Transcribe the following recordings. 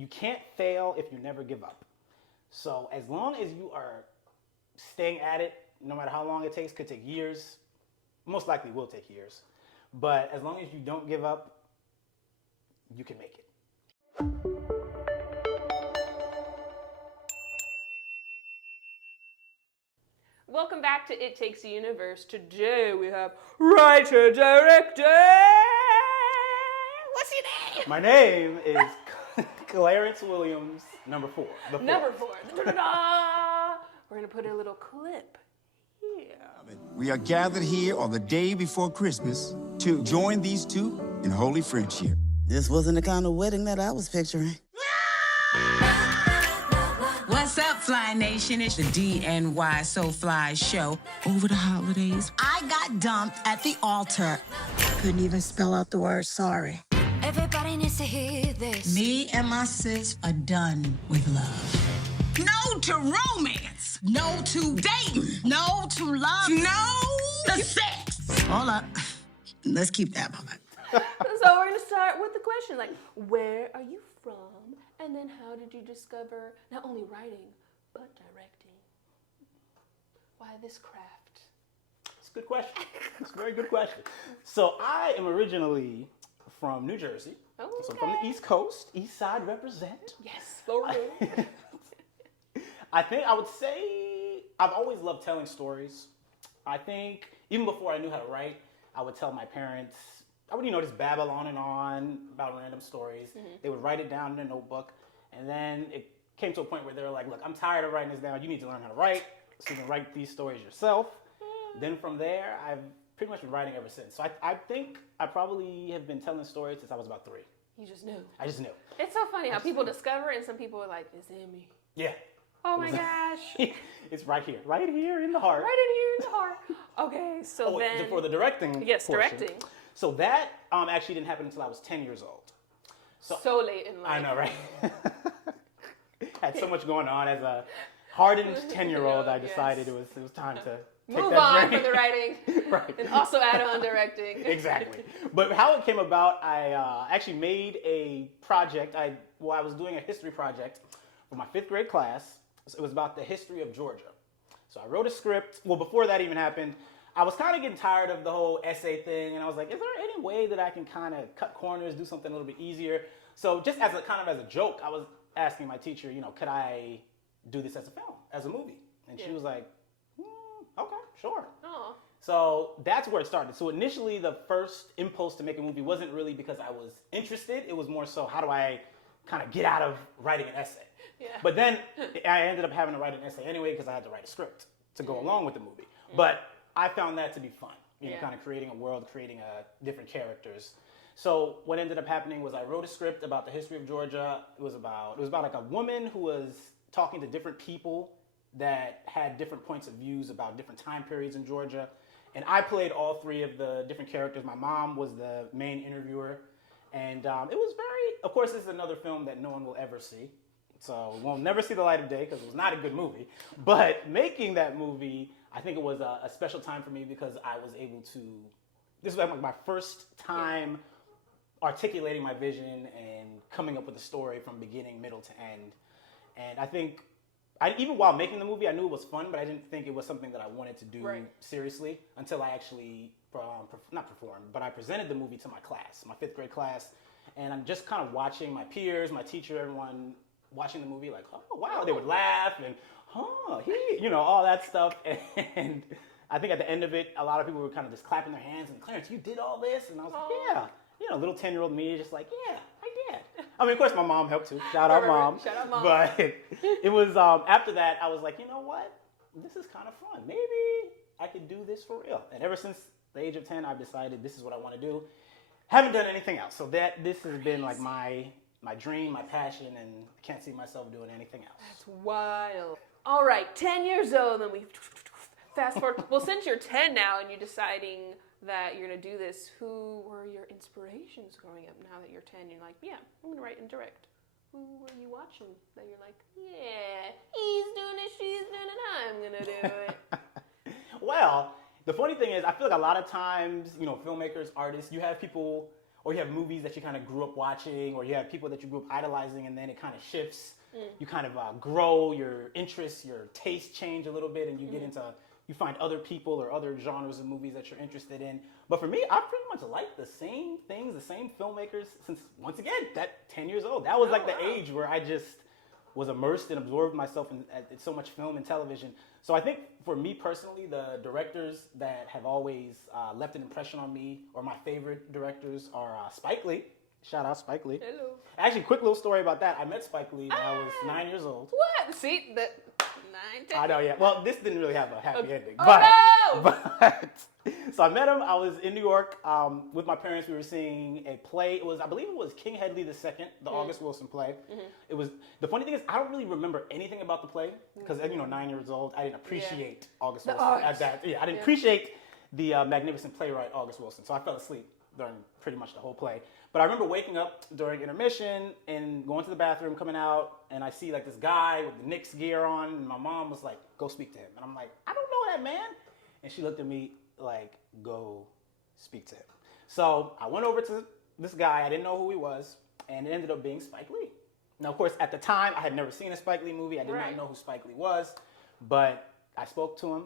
you can't fail if you never give up. So as long as you are staying at it, no matter how long it takes, could take years, most likely will take years. But as long as you don't give up, you can make it. Welcome back to It Takes a Universe. Today we have writer, director. What's your name? My name is Clarence Williams IV. Number 4. Da-da-da. We're going to put a little clip here. We are gathered here on the day before Christmas to join these two in holy friendship. This wasn't the kind of wedding that I was picturing. What's up, Fly Nation? It's the DNY So Fly show. Over the holidays, I got dumped at the altar. Couldn't even spell out the word sorry. Everybody needs to hear this. Me and my sis are done with love. No to romance. No to dating. No to love. No to sex. Hold up. Let's keep that part. So we're going to start with the question, like, where are you from? And then how did you discover not only writing, but directing? Why this craft? It's a good question. It's a very good question. So I am originally from New Jersey. Okay. So from the East Coast, East Side represent. Yes, Florida. I think I would say I've always loved telling stories. I think even before I knew how to write, I would tell my parents, I would, just babble on and on about random stories. Mm-hmm. They would write it down in a notebook. And then it came to a point where they were like, look, I'm tired of writing this down. You need to learn how to write so you can write these stories yourself. Then from there, I've pretty much been writing ever since. So I think I probably have been telling stories since I was about 3. You just knew. I just knew. It's so funny how people discover it and some people are like, it's in me. Yeah. Oh my gosh. It's right here in the heart. Right in here in the heart. Okay, so then. For the directing. Yes, portion. directing. So that actually didn't happen until I was 10 years old. So late in life. I know, right? Had so much going on as a hardened 10-year-old. I decided it was time to take move that on journey. from the writing, Right. and also add on directing. Exactly. But how it came about, I actually made a project. I was doing a history project for my 5th grade class. It was about the history of Georgia. So I wrote a script. Well, before that even happened, I was kind of getting tired of the whole essay thing, and I was like, is there any way that I can kind of cut corners, do something a little bit easier? So just as a joke, I was asking my teacher, could I do this as a film, as a movie? And she was like, okay, sure. Aw. So that's where it started. So initially, the first impulse to make a movie wasn't really because I was interested. It was more so, how do I kind of get out of writing an essay? Yeah. But then I ended up having to write an essay anyway because I had to write a script to go along with the movie. But I found that to be fun, kind of creating a world, creating different characters. So what ended up happening was I wrote a script about the history of Georgia. It was about like a woman who was talking to different people that had different points of views about different time periods in Georgia. And I played all 3 of the different characters. My mom was the main interviewer. And it was of course, this is another film that no one will ever see. So we'll never see the light of day because it was not a good movie. But making that movie, I think it was a special time for me because I was able to, this was like my first time articulating my vision and coming up with a story from beginning, middle to end. And I think, even while making the movie, I knew it was fun, but I didn't think it was something that I wanted to do seriously until I actually, not performed, but I presented the movie to my class, my 5th grade class. And I'm just kind of watching my peers, my teacher, everyone watching the movie like, oh, wow. They would laugh and, all that stuff. And I think at the end of it, a lot of people were kind of just clapping their hands and, Clarence, you did all this? And I was like, yeah. Little 10-year-old me just like, yeah, I did. I mean, of course, my mom helped too. Shout out, Mom. Shout out, Mom. But it was, after that, I was like, you know what? This is kind of fun. Maybe I could do this for real. And ever since the age of 10, I've decided this is what I want to do. Haven't done anything else. So this has been like my dream, my passion, and I can't see myself doing anything else. That's wild. All right, 10 years old, then we fast forward. Well, since you're 10 now and you're deciding that you're going to do this, who were your inspirations growing up now that you're 10? You're like, yeah, I'm going to write and direct. Who were you watching that you're like, yeah, he's doing it, she's doing it, I'm going to do it? Well, the funny thing is, I feel like a lot of times, filmmakers, artists, you have people, or you have movies that you kind of grew up watching, or you have people that you grew up idolizing, and then it kind of shifts. You kind of grow, your interests, your tastes change a little bit, and you get into, you find other people or other genres of movies that you're interested in. But for me, I pretty much like the same things, the same filmmakers since, once again, that 10 years old. That was like the age where I just was immersed and absorbed myself in so much film and television. So I think for me personally, the directors that have always left an impression on me, or my favorite directors, are Spike Lee. Shout out Spike Lee. Hello. Actually, quick little story about that. I met Spike Lee when I was 9 years old. What? See, the 9, 10. I know, yeah. Well, this didn't really have a happy ending. Oh, But so I met him. I was in New York with my parents. We were seeing a play. I believe it was King Hedley II, the August Wilson play. It was, the funny thing is, I don't really remember anything about the play because, 9 years old, I didn't appreciate August Wilson at that. Yeah, I didn't appreciate the magnificent playwright August Wilson. So I fell asleep during pretty much the whole play. But I remember waking up during intermission and going to the bathroom, coming out, and I see like this guy with the Knicks gear on, and my mom was like, "Go speak to him." And I'm like, "I don't know that man." And she looked at me like, "Go speak to him." So I went over to this guy. I didn't know who he was, and it ended up being Spike Lee. Now, of course, at the time, I had never seen a Spike Lee movie. I did not know who Spike Lee was, but I spoke to him.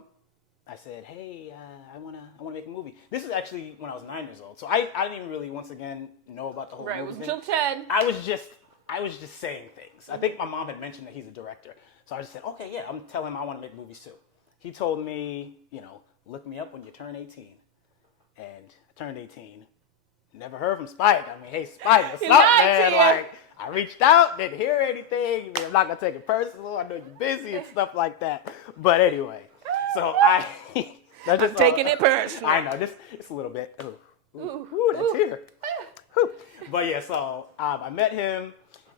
I said, "Hey, I wanna make a movie." This is actually when I was 9 years old, so I didn't even really, once again, know about the whole movie. Right, it was thing. until 10. I was just saying things. I think my mom had mentioned that he's a director, so I just said, "Okay, yeah." I'm telling him I want to make movies too. He told me, look me up when you turn 18, and I turned 18. Never heard from Spike. I mean, hey, Spike, what's up, man? Like, I reached out, didn't hear anything. I'm not gonna take it personal. I know you're busy and stuff like that. But anyway. So I'm taking it personal. I know, it's a little bit. Ooh, that's here. But yeah, so I met him,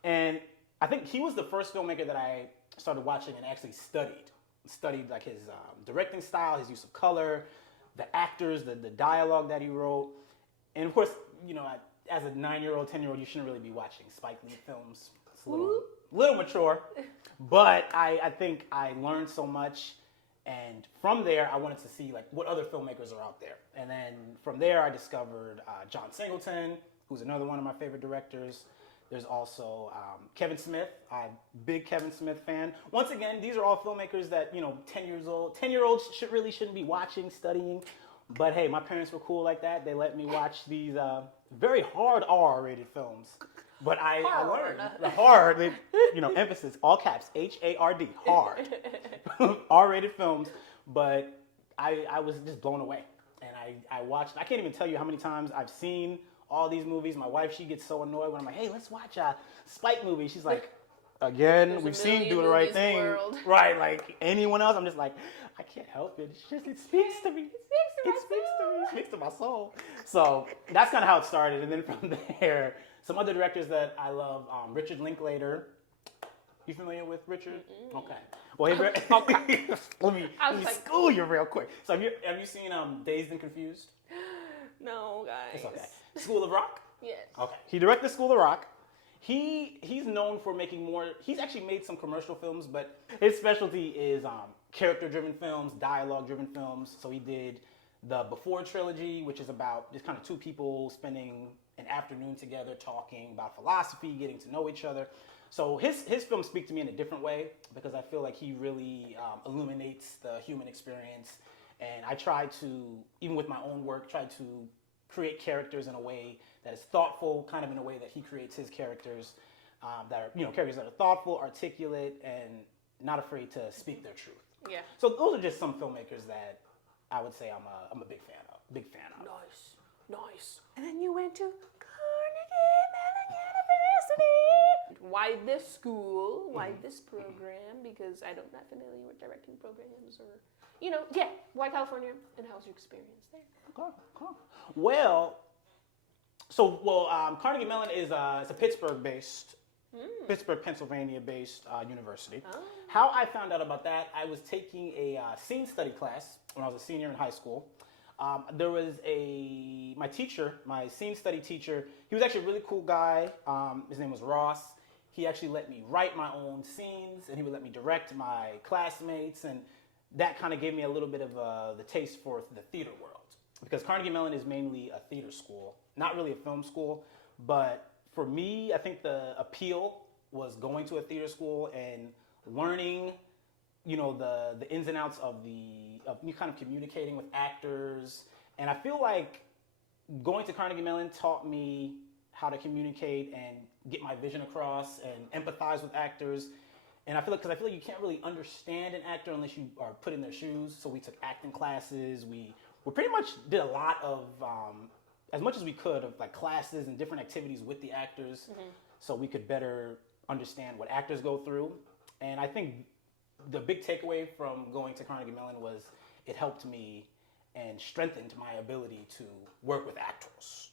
and I think he was the first filmmaker that I started watching and actually studied like his directing style, his use of color, the actors, the dialogue that he wrote. And of course, as a 9-year-old, 10-year-old, you shouldn't really be watching Spike Lee films. It's a little mature, but I think I learned so much. And from there, I wanted to see like what other filmmakers are out there. And then from there, I discovered John Singleton, who's another one of my favorite directors. There's also Kevin Smith. I'm a big Kevin Smith fan. Once again, these are all filmmakers that 10-year-olds shouldn't be watching, studying. But hey, my parents were cool like that. They let me watch these very hard R-rated films. But I learned the hard, emphasis, all caps, H-A-R-D, hard, R-rated films. But I was just blown away. And I watched, I can't even tell you how many times I've seen all these movies. My wife, she gets so annoyed when I'm like, "Hey, let's watch a Spike movie." She's like, "Again, we've seen Do the Right Thing." World. Right, like anyone else, I'm just like, I can't help it. It speaks to me. It speaks to my soul. So that's kind of how it started. And then from there, some other directors that I love, Richard Linklater. You familiar with Richard? Okay. Well, hey, let me school you real quick. So have you seen Dazed and Confused? No, guys. It's okay. School of Rock? Yes. Okay. He directed School of Rock. He's known for making more. He's actually made some commercial films, but his specialty is character-driven films, dialogue-driven films. So he did the Before trilogy, which is about just kind of two people spending an afternoon together talking about philosophy, getting to know each other. So his films speak to me in a different way because I feel like he really illuminates the human experience. And I try to, even with my own work, try to create characters in a way that is thoughtful, kind of in a way that he creates his characters, that are, characters that are thoughtful, articulate, and not afraid to speak their truth. Yeah. So those are just some filmmakers that I would say I'm a big fan of. Nice. And then you went to Carnegie Mellon University. Why this school? Why this program? Because I'm not familiar with directing programs or, why California? And how's your experience there? Okay. Well, Carnegie Mellon is it's a Pittsburgh-based, Pennsylvania-based university. Oh. How I found out about that, I was taking a scene study class when I was a senior in high school. There was my teacher, my scene study teacher. He was actually a really cool guy. His name was Ross. He actually let me write my own scenes, and he would let me direct my classmates, and that kind of gave me a little bit of the taste for the theater world. because Carnegie Mellon is mainly a theater school, not really a film school. But for me, I think the appeal was going to a theater school and learning, the ins and outs of you kind of communicating with actors. And I feel like going to Carnegie Mellon taught me how to communicate and get my vision across and empathize with actors. And I feel like you can't really understand an actor unless you are put in their shoes. So we took acting classes. We pretty much did a lot of, as much as we could, of like classes and different activities with the actors, so we could better understand what actors go through. And I think the big takeaway from going to Carnegie Mellon was it helped me and strengthened my ability to work with actors.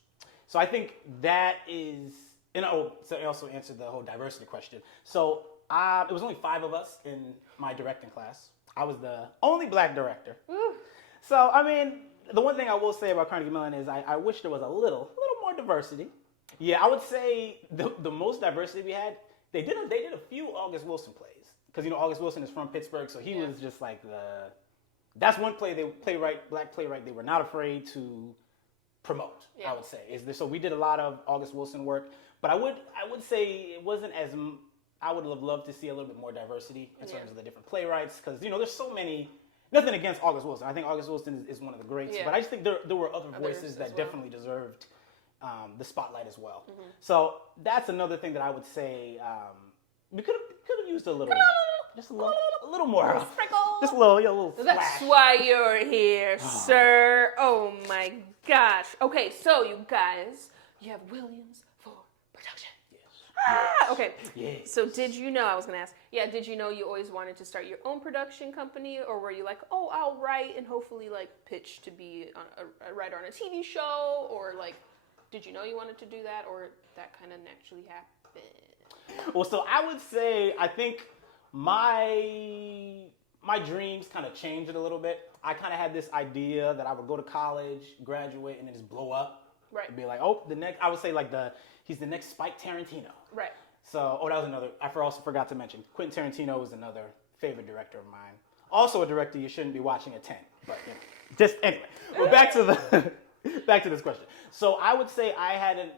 So I think that is, so I also answered the whole diversity question. So it was only 5 of us in my directing class. I was the only black director. Ooh. So, I mean, the one thing I will say about Carnegie Mellon is I wish there was a little more diversity. Yeah, I would say the most diversity we had, they did a few August Wilson plays. Because, August Wilson is from Pittsburgh, so he was just like that's one black playwright they were not afraid to promote, I would say. So we did a lot of August Wilson work. But I would say it wasn't as, I would have loved to see a little bit more diversity in terms of the different playwrights. Because, there's so many. Nothing against August Wilson. I think August Wilson is one of the greats. Yeah. But I just think there were other voices that definitely deserved the spotlight as well. Mm-hmm. So that's another thing that I would say we could have used a little, just a little more. Sprinkle. Just a little That's splash. why you're here, sir. Oh my gosh. Okay, so you guys, you have Williams for production. Yes. Okay. Yes. So did you know, I was going to ask, did you know you always wanted to start your own production company, or were you like, oh, I'll write and hopefully like pitch to be a writer on a TV show, or like, did you know you wanted to do that, or that kind of naturally happened? Well, so I would say, I think my dreams kind of changed a little bit. I kind of had this idea that I would go to college, graduate, and then just blow up. Right. And be like, I would say like he's the next Spike Tarantino. Right. So, that was another, I also forgot to mention, Quentin Tarantino was another favorite director of mine. Also a director you shouldn't be watching at 10, but just anyway. But back to this question. So I would say I had a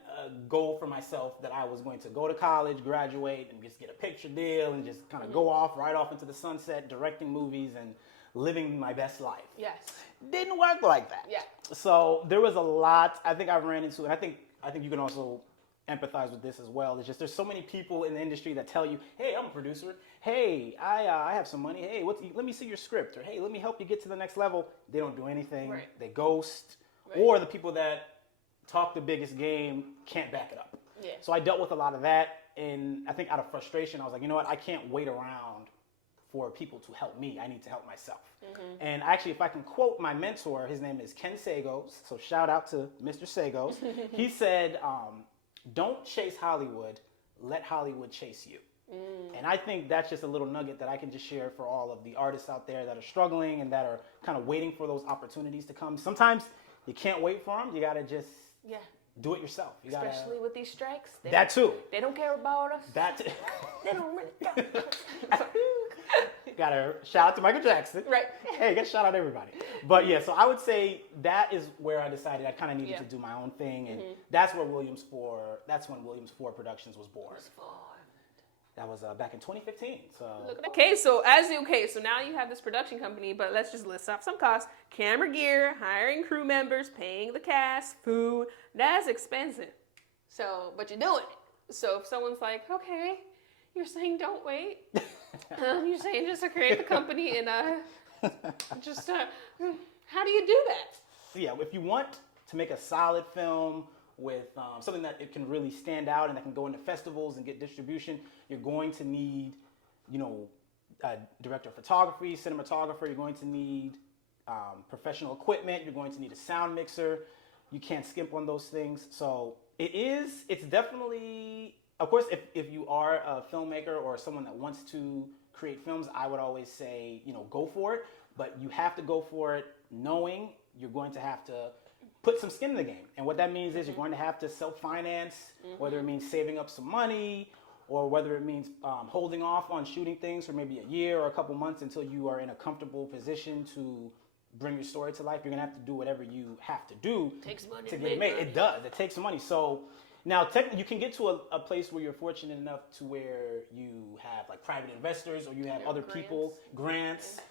goal for myself that I was going to go to college, graduate, and just get a picture deal and just kind of go right off into the sunset, directing movies and living my best life. Yes. Didn't work like that. Yeah. So there was a lot I think I ran into, and I think you can also empathize with this as well. It's just there's so many people in the industry that tell you, hey, I'm a producer. Hey, I have some money. Hey, let me see your script. Or hey, let me help you get to the next level. They don't do anything. Right. They ghost. Right. Or the people that talk the biggest game can't back it up. Yeah. So I dealt with a lot of that. And I think out of frustration, I was like, you know what? I can't wait around for people to help me. I need to help myself. Mm-hmm. And actually, if I can quote my mentor, his name is Ken Sagos. So shout out to Mr. Sagos. He said, don't chase Hollywood, let Hollywood chase you. Mm. And I think that's just a little nugget that I can just share for all of the artists out there that are struggling and that are kind of waiting for those opportunities to come. Sometimes you can't wait for them. You got to just do it yourself. Especially with these strikes. They don't care about us. They don't really care. Got to shout out to Michael Jackson. Right. Hey, got to shout out everybody. But yeah, so I would say that is where I decided I kind of needed to do my own thing. And that's when Williams IV Productions was born. That was back in 2015. So So now you have this production company, but let's just list off some costs. Camera gear, hiring crew members, paying the cast, food. That's expensive. So, but you're doing it. So if someone's like, okay, you're saying don't wait. You're saying just to create the company and how do you do that? So yeah, if you want to make a solid film with something that it can really stand out and that can go into festivals and get distribution, you're going to need, a director of photography, cinematographer. You're going to need professional equipment. You're going to need a sound mixer. You can't skimp on those things. So it's definitely, of course, if you are a filmmaker or someone that wants to create films, I would always say, go for it. But you have to go for it knowing you're going to have to put some skin in the game. And what that means is you're going to have to self-finance, whether it means saving up some money or whether it means holding off on shooting things for maybe a year or a couple months until you are in a comfortable position to bring your story to life, you're gonna have to do whatever you have to do Takes money to to get it make made. money. It does. It takes money. So now, technically, you can get to a place where you're fortunate enough to where you have like private investors or you have other people, grants,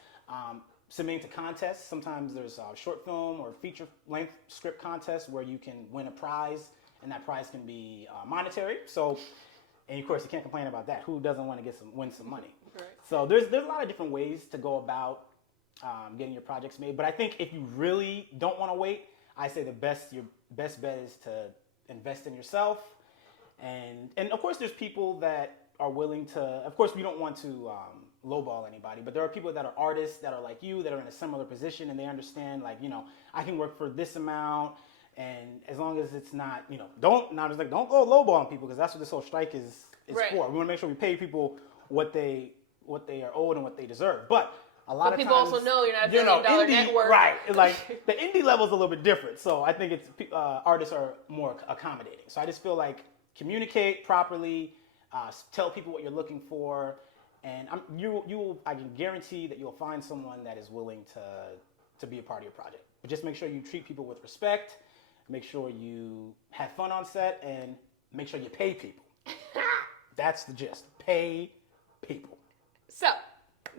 submitting to contests. Sometimes there's a short film or feature length script contests where you can win a prize, and that prize can be monetary. So, and of course, you can't complain about that. Who doesn't want to win some money? Right. So there's a lot of different ways to go about getting your projects made. But I think if you really don't want to wait, I say your best bet is to invest in yourself. And of course, there's people that are willing to, of course, we don't want to lowball anybody, but there are people that are artists that are like you, that are in a similar position, and they understand, like, I can work for this amount, and as long as it's not, don't go lowballing people, because that's what this whole strike is Right. for. We want to make sure we pay people what they are owed and what they deserve. But a lot But of people times, also know you're not a billion-dollar network. right? Like the indie level is a little bit different. So I think artists are more accommodating. So I just feel like communicate properly, tell people what you're looking for, and I can guarantee that you'll find someone that is willing to be a part of your project. But just make sure you treat people with respect. Make sure you have fun on set, and make sure you pay people. That's the gist. Pay people. So,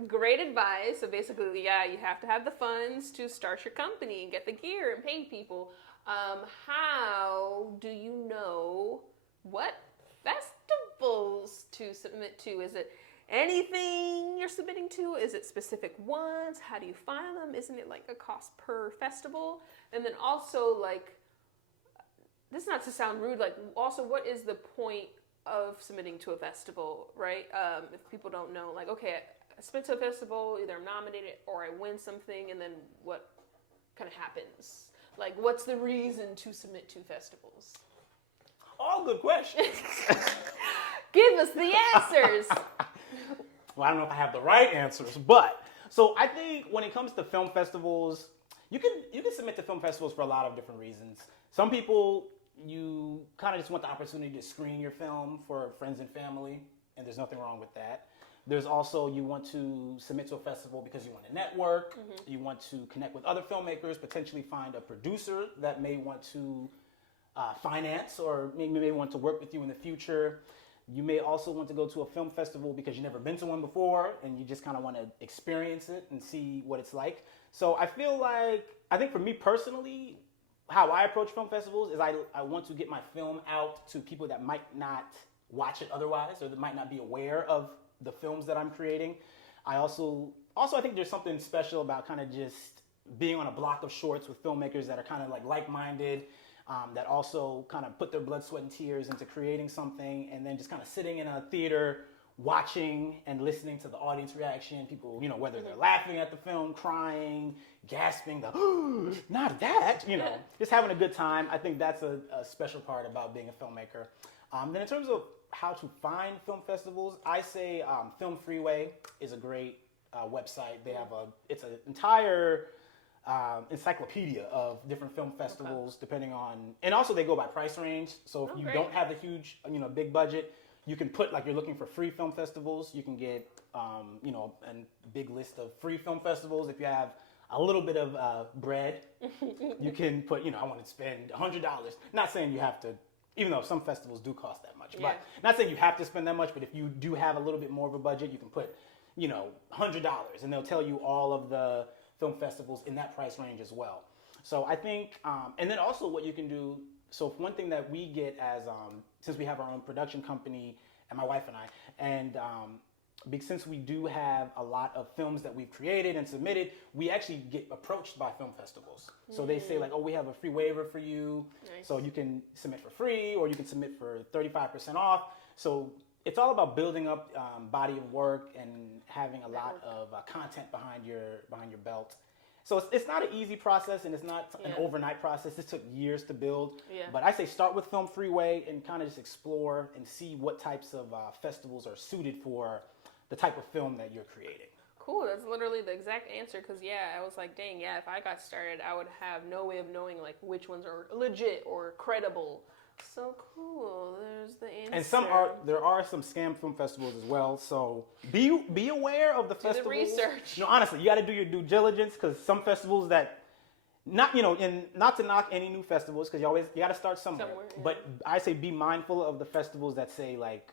great advice. So basically, you have to have the funds to start your company and get the gear and pay people. How do you know what festivals to submit to? Is it anything you're submitting to? Is it specific ones? How do you find them? Isn't it like a cost per festival? And then also, like, this is not to sound rude, like, also, what is the point of submitting to a festival, right? If people don't know, like, okay, I submit to a festival, either I'm nominated or I win something, and then what kind of happens? Like, what's the reason to submit to festivals? All good questions. Give us the answers. Well, I don't know if I have the right answers, but so I think when it comes to film festivals, you can submit to film festivals for a lot of different reasons. Some people, you kind of just want the opportunity to screen your film for friends and family, and there's nothing wrong with that. There's also, you want to submit to a festival because you want to network, you want to connect with other filmmakers, potentially find a producer that may want to finance or maybe may want to work with you in the future. You may also want to go to a film festival because you've never been to one before and you just kind of want to experience it and see what it's like. So I think for me personally, how I approach film festivals is I want to get my film out to people that might not watch it otherwise, or that might not be aware of the films that I'm creating. I also I think there's something special about kind of just being on a block of shorts with filmmakers that are kind of like-minded, that also kind of put their blood, sweat, and tears into creating something, and then just kind of sitting in a theater watching and listening to the audience reaction. People, whether they're laughing at the film, crying, gasping, not that, just having a good time. I think that's a special part about being a filmmaker. Then in terms of how to find film festivals, I say Film Freeway is a great website. They have it's an entire encyclopedia of different film festivals, depending on, and also they go by price range. So if you don't have a huge, big budget, you can put, like, you're looking for free film festivals. You can get, a big list of free film festivals. If you have a little bit of bread, you can put, I want to spend $100. Not saying you have to, even though some festivals do cost that much, but not saying you have to spend that much. But if you do have a little bit more of a budget, you can put, $100, and they'll tell you all of the film festivals in that price range as well. So I think, and then also what you can do. So one thing that we get as, since we have our own production company, and my wife and I, and since we do have a lot of films that we've created and submitted, we actually get approached by film festivals. So they say, like, oh, we have a free waiver for you. Nice. So you can submit for free, or you can submit for 35% off. So it's all about building up body of work and having a lot of content behind your belt. So it's not an easy process, and it's not an overnight process. This took years to build. Yeah. But I say start with Film Freeway and kind of just explore and see what types of festivals are suited for the type of film that you're creating. Cool. That's literally the exact answer, because, I was like, dang, if I got started, I would have no way of knowing, like, which ones are legit or credible. So cool. There's the answer. And there are some scam film festivals as well. So be aware of the festivals. Do the research. No, honestly, you got to do your due diligence because some festivals that not to knock any new festivals because you got to start somewhere. Yeah. But I say be mindful of the festivals that say like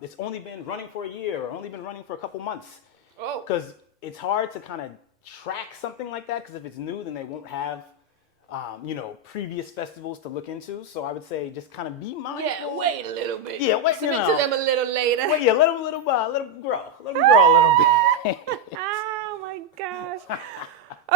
it's only been running for a year or only been running for a couple months. Oh. Because it's hard to kind of track something like that because if it's new, then they won't have previous festivals to look into. So I would say just kind of be mindful. Yeah, wait a little bit. Yeah, wait. Submit to them a little later. Wait, yeah, let them grow. Let them grow a little bit. Oh my gosh.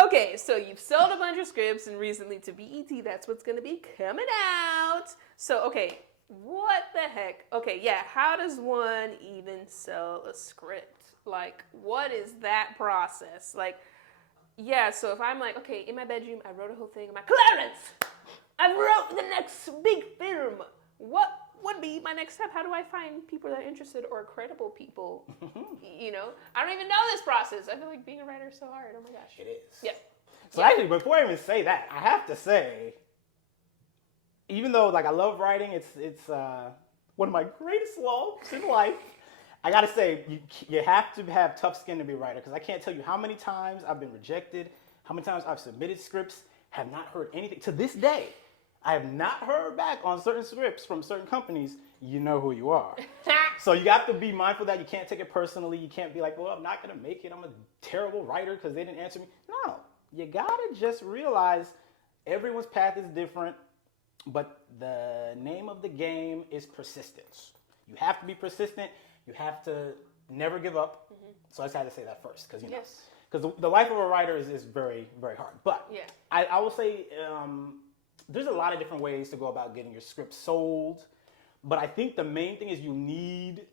Okay, so you've sold a bunch of scripts and recently to BET, that's what's going to be coming out. So, okay, what the heck? Okay, yeah, how does one even sell a script? Like, what is that process? Like, yeah, so if I'm like, okay, in my bedroom, I wrote a whole thing. I'm like, Clarence, I wrote the next big film. What would be my next step? How do I find people that are interested or credible people? I don't even know this process. I feel like being a writer is so hard. Oh my gosh. It is. Yeah. So actually, before I even say that, I have to say, even though like I love writing, it's one of my greatest loves in life. I gotta say, you have to have tough skin to be a writer because I can't tell you how many times I've been rejected, how many times I've submitted scripts, have not heard anything. To this day, I have not heard back on certain scripts from certain companies. You know who you are. So you have to be mindful that you can't take it personally. You can't be like, well, I'm not gonna make it. I'm a terrible writer because they didn't answer me. No, you gotta just realize everyone's path is different, but the name of the game is persistence. You have to be persistent. You have to never give up. Mm-hmm. So I just had to say that first because Yes. Because the life of a writer is very, very hard. But Yeah. I will say there's a lot of different ways to go about getting your script sold. But I think the main thing is you need,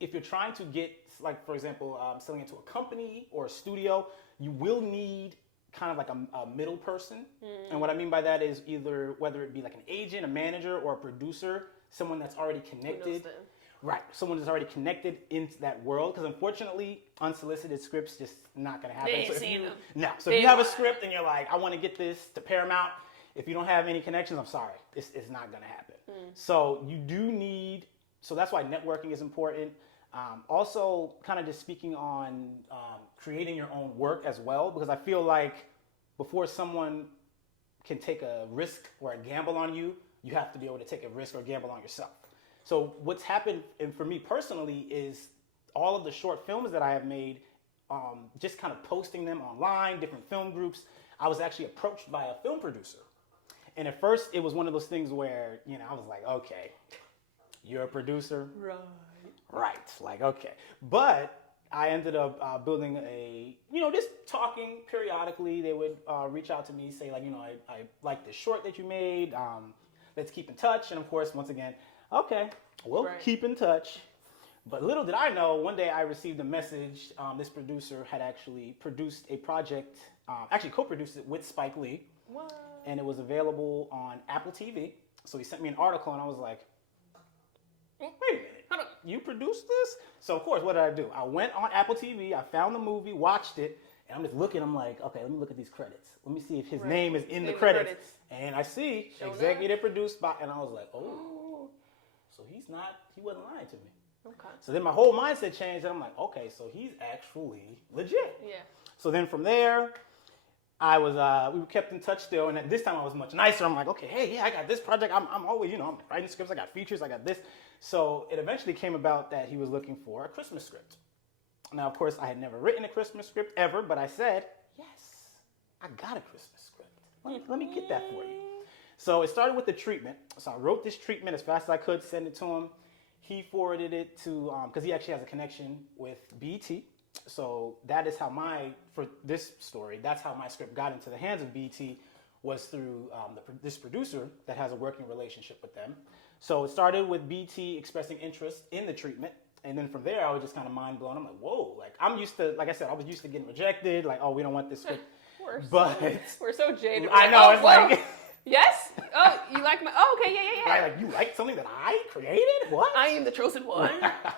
if you're trying to get, like, for example, selling it to a company or a studio, you will need kind of like a middle person. Mm. And what I mean by that is either whether it be like an agent, a manager, or a producer, someone that's already connected. Right, someone that's already connected into that world. Because unfortunately, unsolicited scripts just not going to happen. They ain't seen them. No. So if you have a script and you're like, I want to get this to Paramount, if you don't have any connections, I'm sorry, it's not going to happen. Mm. So you do need, so that's why networking is important. Also, kind of just speaking on creating your own work as well, because I feel like before someone can take a risk or a gamble on you, you have to be able to take a risk or gamble on yourself. So what's happened, and for me personally, is all of the short films that I have made, just kind of posting them online, different film groups, I was actually approached by a film producer. And at first, it was one of those things where, I was like, okay, you're a producer? Right, like, okay. But I ended up building just talking periodically. They would reach out to me, say, like, I like this short that you made. Let's keep in touch. And of course, once again, okay, we'll keep in touch. But little did I know, one day I received a message. This producer had actually produced a project, actually co-produced it with Spike Lee. What? And it was available on Apple TV. So he sent me an article and I was like, wait a minute, you produced this? So of course, what did I do? I went on Apple TV, I found the movie, watched it, and I'm just looking, I'm like, okay, let me look at these credits. Let me see if his name is in the credits. And I see executive produced by, and I was like, oh. So he wasn't lying to me. Okay. So then my whole mindset changed, and I'm like, okay, so he's actually legit. Yeah. So then from there, we kept in touch still, and this time I was much nicer. I'm like, okay, hey, yeah, I got this project. I'm always, I'm writing scripts. I got features. I got this. So it eventually came about that he was looking for a Christmas script. Now, of course, I had never written a Christmas script ever, but I said, yes, I got a Christmas script. Let me get that for you. So it started with the treatment. So I wrote this treatment as fast as I could, send it to him. He forwarded it to, because he actually has a connection with BET. So that is how for this story, that's how my script got into the hands of BET, was through this producer that has a working relationship with them. So it started with BET expressing interest in the treatment. And then from there, I was just kind of mind blown. I'm like, whoa, like I was used to getting rejected. Like, oh, we don't want this script. We're so jaded. I know, it's like. Yes? Oh, you like okay, yeah. Right, like you like something that I created? What? I am the chosen one.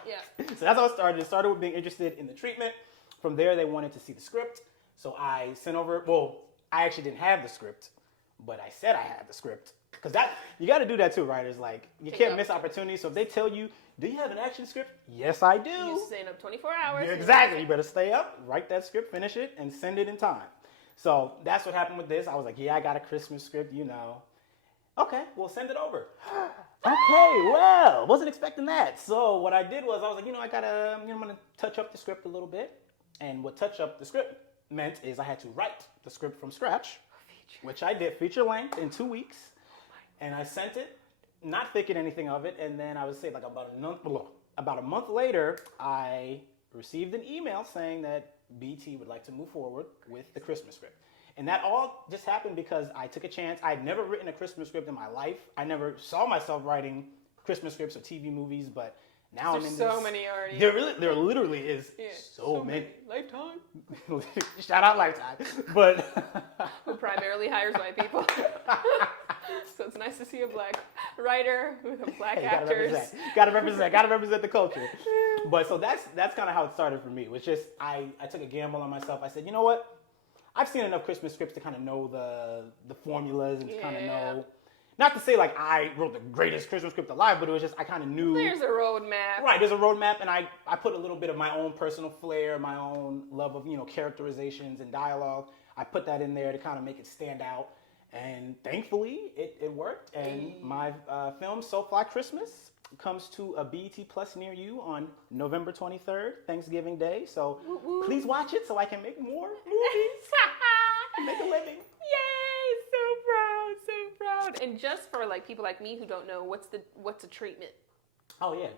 Yeah. So that's how it started. It started with being interested in the treatment. From there, they wanted to see the script. So I sent over, I actually didn't have the script, but I said I had the script. Because that you got to do that too, writers. Like you Take can't notes. miss opportunities. So if they tell you, "Do you have an action script?" Yes, I do. You staying up 24 hours. Yeah, exactly. You better stay up, write that script, finish it, and send it in time. So that's what happened with this. I was like, yeah, I got a Christmas script, you know. Okay, we'll send it over. Okay, well, wasn't expecting that. So what I did was I was like, I'm gonna touch up the script a little bit. And what touch up the script meant is I had to write the script from scratch, which I did, feature length in 2 weeks. And I sent it, not thinking anything of it. And then I would say like about a month later, I received an email saying that BT would like to move forward with the Christmas script. And that all just happened because I took a chance. I'd never written a Christmas script in my life. I never saw myself writing Christmas scripts or TV movies, but now I'm in this. So many already. There literally is so many. Lifetime. Shout out Lifetime. But Who primarily hires white people. So it's nice to see a black writer with a black actors. Gotta represent the culture. But so that's kind of how it started for me. It was just I took a gamble on myself. I said, you know what? I've seen enough Christmas scripts to kind of know the formulas and to kind of know. Not to say like I wrote the greatest Christmas script alive, but it was just I kind of knew. There's a roadmap. Right, there's a roadmap, and I put a little bit of my own personal flair, my own love of characterizations and dialogue. I put that in there to kind of make it stand out, and thankfully it worked. And my film So Fly Christmas comes to a BET Plus near you on November 23rd, Thanksgiving Day. So please watch it so I can make more movies, make a living. Yay! So proud. And just for like people like me who don't know, what's a treatment? Oh yeah,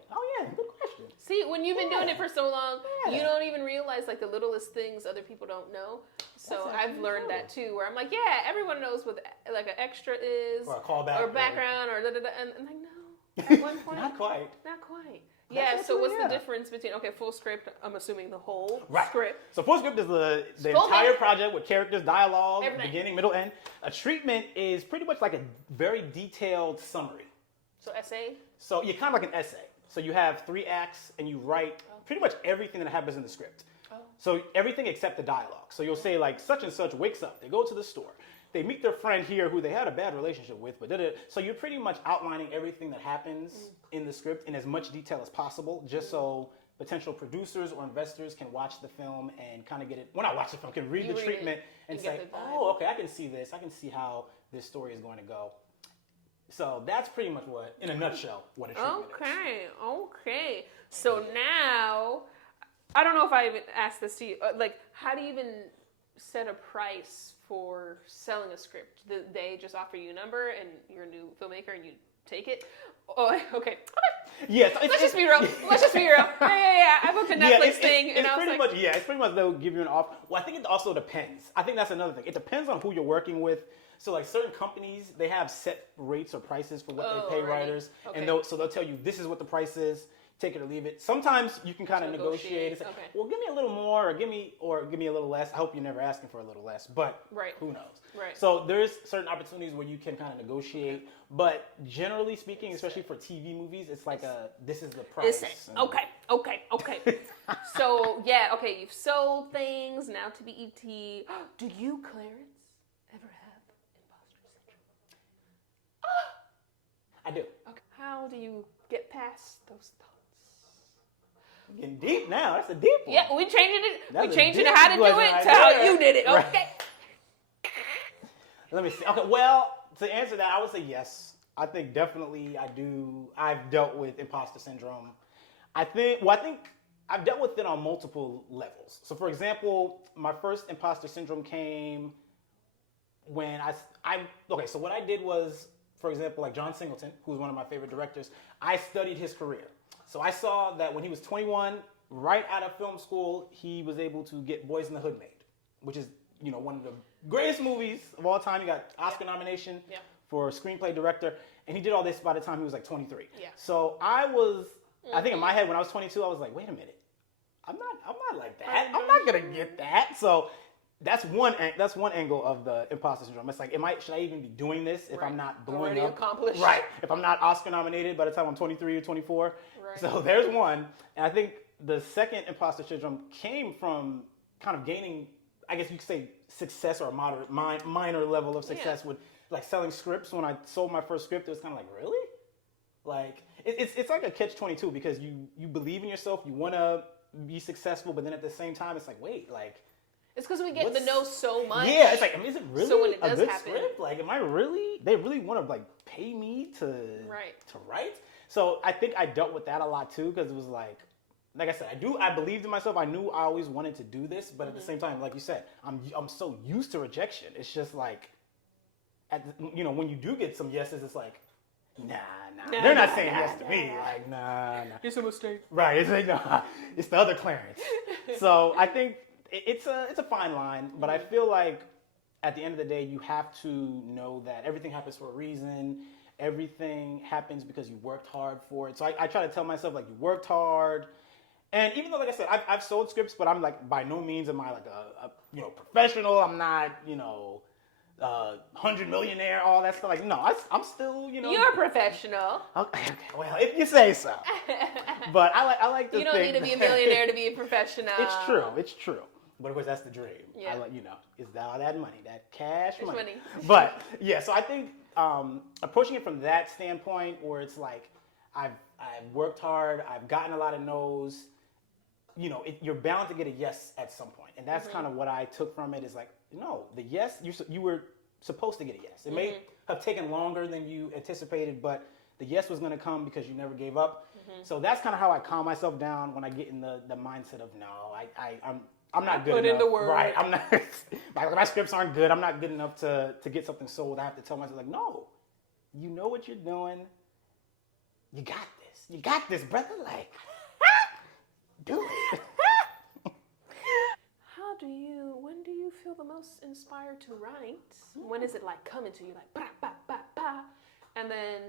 good question. See, when you've been doing it for so long, you don't even realize like the littlest things other people don't know. So I've learned that too, where I'm like, yeah, everyone knows what like an extra is, or a callback, or background, or da da da, and I'm like, no, at one point, not quite. Yeah, so what's the difference between, full script, I'm assuming the whole script. So full script is the entire project with characters, dialogue, beginning, middle, end. A treatment is pretty much like a very detailed summary. So essay? So you're kind of like an essay. So you have 3 acts and you write pretty much everything that happens in the script. So everything except the dialogue. So you'll say like such and such wakes up, they go to the store. They meet their friend here who they had a bad relationship with, but so you're pretty much outlining everything that happens in the script in as much detail as possible, just so potential producers or investors can watch the film and kind of get it. Well, not watch the film, can read the treatment and say, oh, okay, I can see this. I can see how this story is going to go. So that's pretty much what, in a nutshell, what a treatment is. Okay. So now, I don't know if I even asked this to you. Like, how do you even set a price for selling a script? They just offer you a number and you're a new filmmaker and you take it? Oh, okay. Yes. Let's just be real. Yeah. I booked a Netflix thing and I was like... It's pretty much they'll give you an offer. Well, I think it also depends. I think that's another thing. It depends on who you're working with. So like certain companies, they have set rates or prices for what they pay writers. Okay. And they'll tell you this is what the price is. Take it or leave it. Sometimes you can kind of negotiate and say, well, give me a little more or give me a little less. I hope you're never asking for a little less, but who knows? Right. So there's certain opportunities where you can kind of negotiate, but generally speaking, especially for TV movies, it's like this is the price. Okay. So you've sold things now to BET. Do you, Clarence, ever have imposter syndrome? I do. Okay. How do you get past those thoughts? Getting deep now. That's a deep one. Yeah, we changing it. We changing how to do it to how you did it. Okay. Right. Let me see. Okay. Well, to answer that, I would say yes. I think definitely I do. I've dealt with imposter syndrome. I think I've dealt with it on multiple levels. So, for example, my first imposter syndrome came when So what I did was, for example, like John Singleton, who's one of my favorite directors, I studied his career. So I saw that when he was 21, right out of film school, he was able to get Boys in the Hood made, which is, one of the greatest movies of all time. He got Oscar nomination for screenplay director, and he did all this by the time he was like 23. Yeah. So I think in my head when I was 22, I was like, wait a minute, I'm not like that. I'm not gonna get that. So that's one angle of the imposter syndrome. It's like, should I even be doing this if I'm not blowing already up? Accomplished. Right. If I'm not Oscar nominated by the time I'm 23 or 24. Right. So there's one. And I think the second imposter syndrome came from kind of gaining, I guess you could say, success or a minor level of success with like selling scripts. When I sold my first script, it was kind of like, really? Like it's like a catch-22 because you believe in yourself, you want to be successful, but then at the same time, it's like, wait, like. It's because we get to know so much. Yeah, it's like, I mean, is it really so when it a does good happen, script? Like, am I really? They really want to like pay me to write? So I think I dealt with that a lot too because it was like I said, I believed in myself. I knew I always wanted to do this, but at the same time, like you said, I'm so used to rejection. It's just like, when you do get some yeses, it's like, nah. They're not saying yes to me. Like, nah. It's a mistake. Right. It's like, nah. It's the other Clarence. So I think it's a fine line, but I feel like at the end of the day, you have to know that everything happens for a reason. Everything happens because you worked hard for it. So I try to tell myself, like, you worked hard. And even though, like I said, I've sold scripts, but I'm like, by no means am I like a professional. I'm not, 100 millionaire, all that stuff. Like, no, I'm still, You're a professional. Okay, well, if you say so. But I like to You don't need to be a millionaire to be a professional. It's true. But of course, that's the dream. Yeah. Is that all that money, that cash It's money. But yeah, so I think approaching it from that standpoint, where it's like I've worked hard, I've gotten a lot of no's. You're bound to get a yes at some point, and that's kind of what I took from it. Is like, no, the yes you were supposed to get a yes. It may have taken longer than you anticipated, but the yes was going to come because you never gave up. So that's kind of how I calm myself down when I get in the mindset of no, I'm not good enough. Put in the work. Right. I'm not. My scripts aren't good. I'm not good enough to get something sold. I have to tell myself, like, no, you know what you're doing. You got this. You got this, brother. Like, do it. When do you feel the most inspired to write? When is it like coming to you like, bah, bah, bah, bah? And then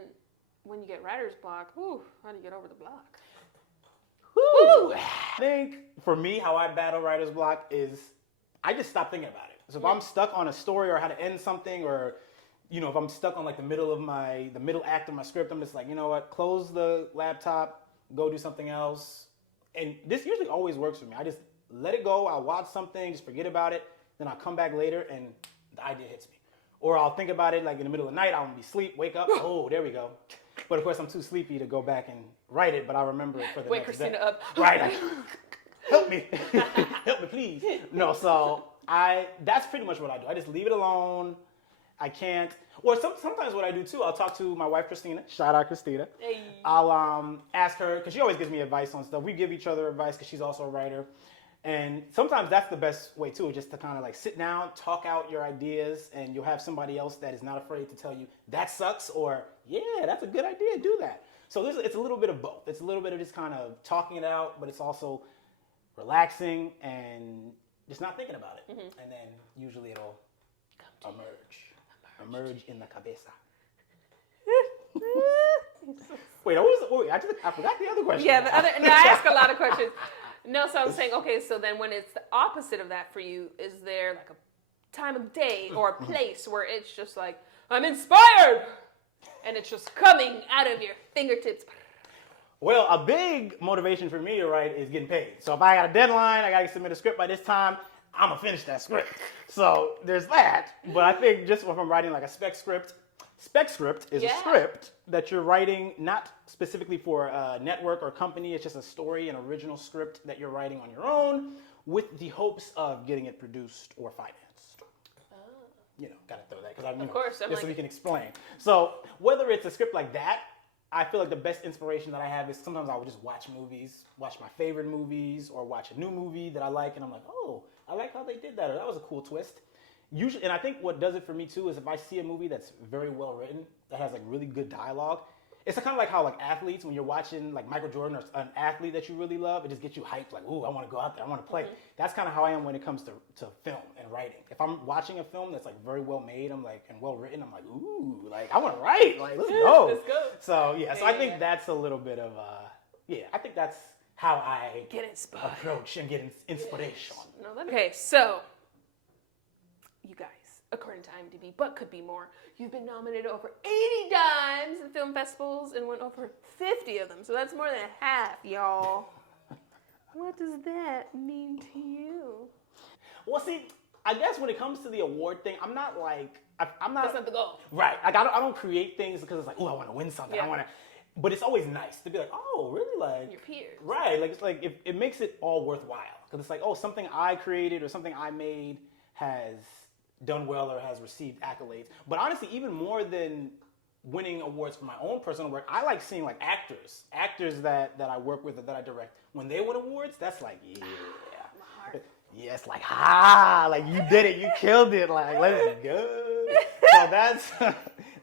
when you get writer's block, how do you get over the block? Woo! I think for me, how I battle writer's block is I just stop thinking about it. So if I'm stuck on a story or how to end something, or if I'm stuck on like the middle act of my script, I'm just like, you know what? Close the laptop, go do something else. And this usually always works for me. I just let it go. I'll watch something, just forget about it. Then I'll come back later and the idea hits me. Or I'll think about it like in the middle of the night. I'll be asleep, wake up. Oh, there we go. But of course, I'm too sleepy to go back and write it, but I'll remember it for the Wake next Christina day. up. Right. Help me. Help me, please. No, so that's pretty much what I do. I just leave it alone. I can't. Or sometimes what I do too, I'll talk to my wife, Christina. Shout out, Christina. Hey. I'll ask her, because she always gives me advice on stuff. We give each other advice because she's also a writer. And sometimes that's the best way too, just to kind of like sit down, talk out your ideas, and you'll have somebody else that is not afraid to tell you, that sucks, or yeah, that's a good idea, do that. So it's a little bit of both. It's a little bit of just kind of talking it out, but it's also relaxing and just not thinking about it. And then usually it'll emerge in the cabeza. Wait, I forgot the other question. Yeah, I ask a lot of questions. No, so I'm saying, okay, so then when it's the opposite of that for you, is there like a time of day or a place where it's just like, I'm inspired, and it's just coming out of your fingertips? Well, a big motivation for me to write is getting paid. So if I got a deadline, I got to submit a script by this time, I'm going to finish that script. So there's that. But I think just if I'm writing like a spec script is a script that you're writing not specifically for a network or company. It's just a story, an original script that you're writing on your own with the hopes of getting it produced or financed. Gotta throw that because Of course, so we can explain. So whether it's a script like that, I feel like the best inspiration that I have is sometimes I would just watch movies, watch my favorite movies, or watch a new movie that I like, and I'm like, oh, I like how they did that, or that was a cool twist. Usually, and I think what does it for me too is if I see a movie that's very well written, that has like really good dialogue, it's kind of like how like athletes, when you're watching like Michael Jordan or an athlete that you really love, it just gets you hyped, like, ooh, I want to go out there, I want to play. That's kind of how I am when it comes to film and writing. If I'm watching a film that's like very well made, and well written, I'm like, ooh, like I want to write, like let's go. Let's go. So so I think that's a little bit of I think that's how I Get inspired. approach and get inspiration. Okay, so you guys, according to IMDb, but could be more, you've been nominated over 80 times in film festivals and won over 50 of them. So that's more than half, y'all. What does that mean to you? Well, see, I guess when it comes to the award thing, I'm not like I'm not That's not the goal. right. Like I don't create things because it's like, oh, I want to win something. Yeah. I want to, but it's always nice to be like, oh, really, like Your peers. right? Like it's like it makes it all worthwhile because it's like, oh, something I created or something I made has done well or has received accolades. But honestly, even more than winning awards for my own personal work, I like seeing like actors that I work with or that I direct, when they win awards, that's like, yeah. My heart. Yeah, it's like, like you did it, you killed it, like let's go. So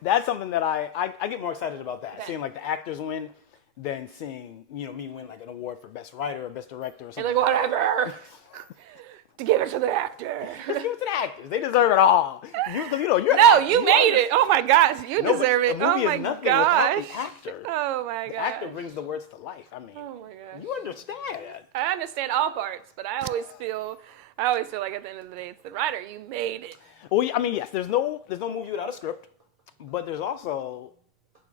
that's something that I get more excited about that, seeing like the actors win than seeing, me win like an award for best writer or best director or You're something. like, whatever. To give it to the actor. Just give it to the actors. They deserve it all. You're No, you made it. Oh my gosh, you No, deserve but it. a movie Oh is my nothing gosh. without the actor. Oh my The gosh. actor brings the words to life. I mean, Oh my gosh. you understand. I understand all parts, but I always feel like at the end of the day, it's the writer. You made it. Well, I mean, yes, there's no movie without a script, but there's also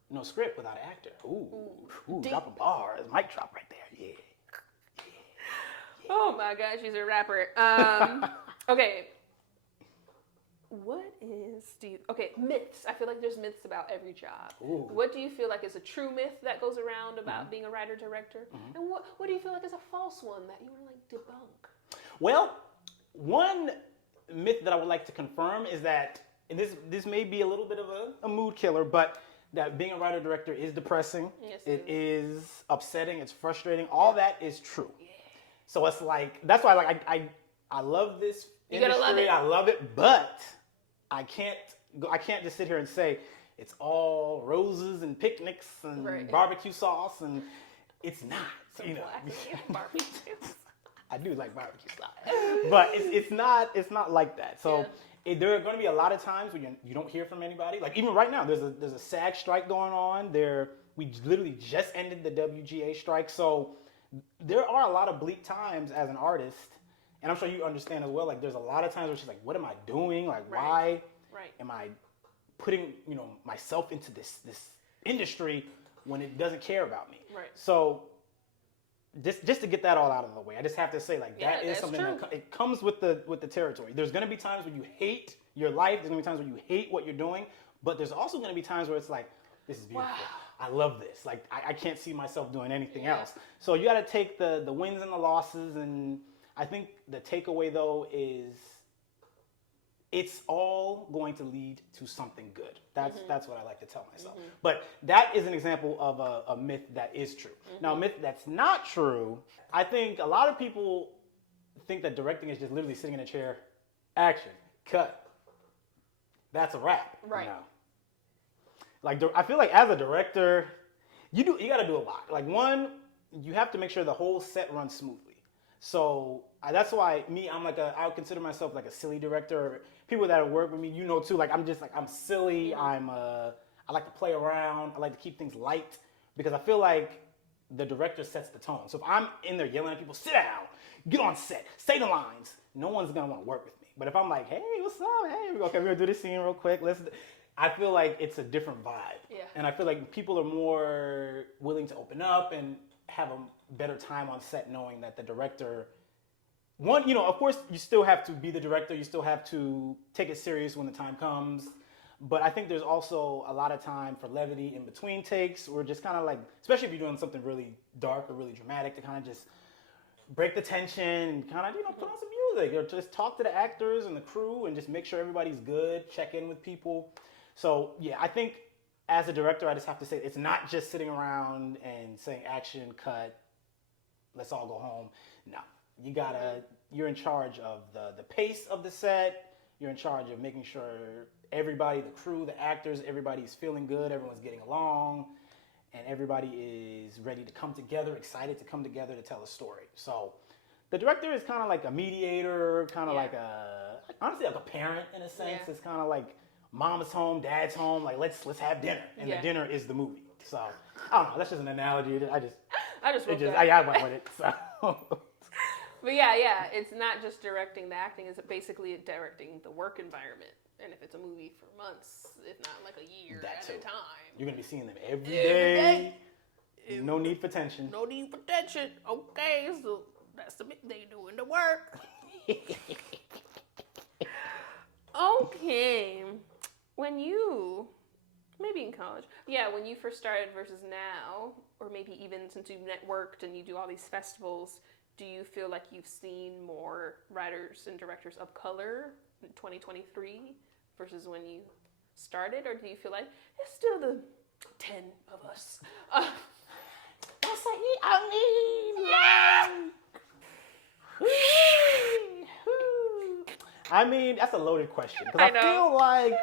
no script without an actor. Ooh, drop a bar. Mic drop right there. Yeah. Oh my gosh, she's a rapper. Okay. Myths. I feel like there's myths about every job. Ooh. What do you feel like is a true myth that goes around about being a writer-director? And what do you feel like is a false one that you want to like debunk? Well, one myth that I would like to confirm is that, and this may be a little bit of a mood killer, but that being a writer-director is depressing. Yes, it is upsetting. It's frustrating. All that is true. Yeah. So it's like, that's why I love this industry. Gotta love it. I love it, but I can't just sit here and say it's all roses and picnics and barbecue sauce, and it's not. Barbecue. I do like barbecue sauce, but it's not like that. So there are going to be a lot of times when you don't hear from anybody. Like even right now, there's a SAG strike going on. We literally just ended the WGA strike, so there are a lot of bleak times as an artist. And I'm sure you understand as well, like there's a lot of times where she's like, what am I doing? Like, why am I putting, myself into this industry when it doesn't care about me? Right. So just to get that all out of the way, I just have to say like that is something true. that it comes with the territory. There's going to be times when you hate your life. There's going to be times when you hate what you're doing, but there's also going to be times where it's like, this is beautiful. Wow. I love this. Like I can't see myself doing anything else. So you got to take the wins and the losses, and I think the takeaway though is it's all going to lead to something good. That's what I like to tell myself. But that is an example of a myth that is true. Now, a myth that's not true, I think a lot of people think that directing is just literally sitting in a chair, action, cut. That's a wrap. Right. Like I feel like as a director, you got to do a lot. Like one, you have to make sure the whole set runs smoothly. So that's why I would consider myself like a silly director. People that work with me, too. Like I'm silly. I like to play around. I like to keep things light because I feel like the director sets the tone. So if I'm in there yelling at people, sit down, get on set, say the lines, no one's gonna want to work with me. But if I'm like, hey, what's up? Hey, okay, we're gonna do this scene real quick. I feel like it's a different vibe. Yeah. And I feel like people are more willing to open up and have a better time on set knowing that the director, of course you still have to be the director, you still have to take it serious when the time comes. But I think there's also a lot of time for levity in between takes, or just kind of like, especially if you're doing something really dark or really dramatic, to kind of just break the tension and kind of, put on some music or just talk to the actors and the crew and just make sure everybody's good, check in with people. So yeah, I think as a director, I just have to say it's not just sitting around and saying action, cut, let's all go home. No, you're in charge of the pace of the set. You're in charge of making sure everybody, the crew, the actors, everybody's feeling good, everyone's getting along, and everybody is ready to come together, excited to come together to tell a story. So the director is kind of like a mediator, kind of like honestly like a parent in a sense. It's kind of like mom's home, dad's home, like let's have dinner, and the dinner is the movie. So I don't know, that's just an analogy. I went with it. So. But yeah, it's not just directing the acting; it's basically directing the work environment. And if it's a movie for months, if not like a year at a time, you're gonna be seeing them every day. No need for tension. No need for tension. Okay, so that's they doing the work. Okay. When you, maybe in college, when you first started versus now, or maybe even since you've networked and you do all these festivals, do you feel like you've seen more writers and directors of color in 2023 versus when you started? Or do you feel like it's still the 10 of us? That's like, I mean, that's a loaded question. Because I feel like,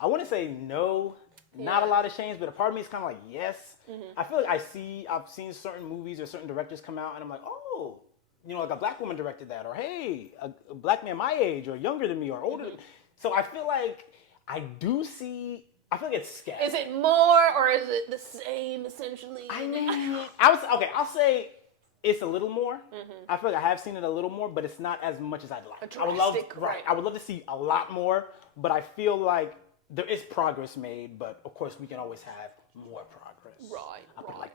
I want to say no, not a lot of change, but a part of me is kind of like, yes. I feel like I've seen certain movies or certain directors come out and I'm like, oh, like a black woman directed that, or hey, a black man my age or younger than me or older. So I feel like I feel like it's scattered. Is it more or is it the same essentially? I mean, I'll say it's a little more. I feel like I have seen it a little more, but it's not as much as I'd like. I would love to see a lot more, but I feel like there is progress made, but of course we can always have more progress.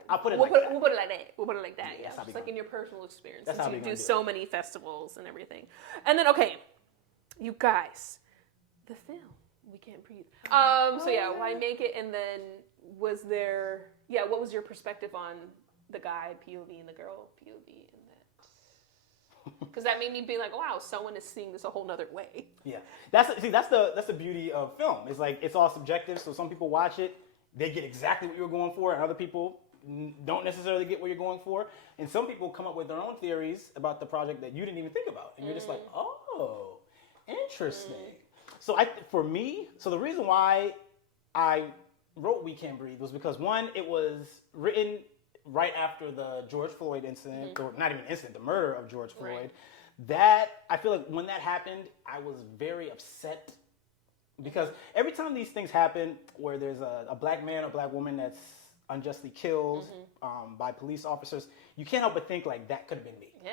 I'll put it like that. We'll put it like that. Yeah, just like in your personal experience. That's since how you we do do so many festivals and everything. And then you guys, the film We Can't Breathe. Why make it? And then what was your perspective on the guy POV and the girl POV in that? Because that made me be like, wow, someone is seeing this a whole nother way. Yeah, that's the beauty of film. It's like it's all subjective. So some people watch it, they get exactly what you're going for, and other people don't necessarily get what you're going for. And some people come up with their own theories about the project that you didn't even think about, and you're just like, oh, interesting. So the reason why I wrote We Can't Breathe was because one, it was written right after the George Floyd incident, or not even incident, the murder of George Floyd. Right. That, I feel like when that happened, I was very upset because every time these things happen where there's a black man or black woman that's unjustly killed by police officers, you can't help but think like that could have been me. Yeah.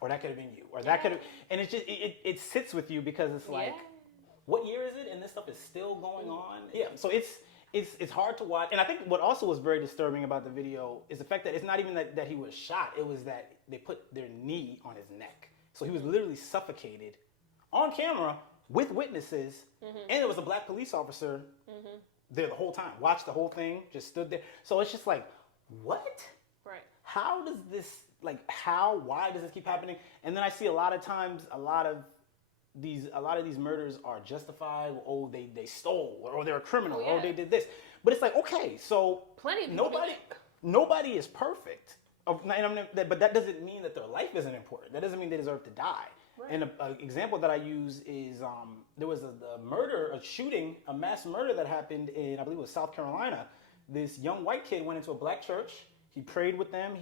Or that could have been you. Or that could have, and it's just, it sits with you because it's like, what year is it? And this stuff is still going on. Yeah, so it's hard to watch. And I think what also was very disturbing about the video is the fact that it's not even that he was shot. It was that they put their knee on his neck. So he was literally suffocated on camera with witnesses. And there was a black police officer there the whole time. Watched the whole thing, just stood there. So it's just like, what? Right. How does this, why does this keep happening? And then I see a lot of times, a lot of these murders are justified. Oh, they stole, or they're a criminal, or they did this. But it's like, okay, so nobody is perfect. But that doesn't mean that their life isn't important. That doesn't mean they deserve to die. Right. And an example that I use is there was a mass murder that happened in, I believe it was South Carolina. This young white kid went into a black church. He prayed with them.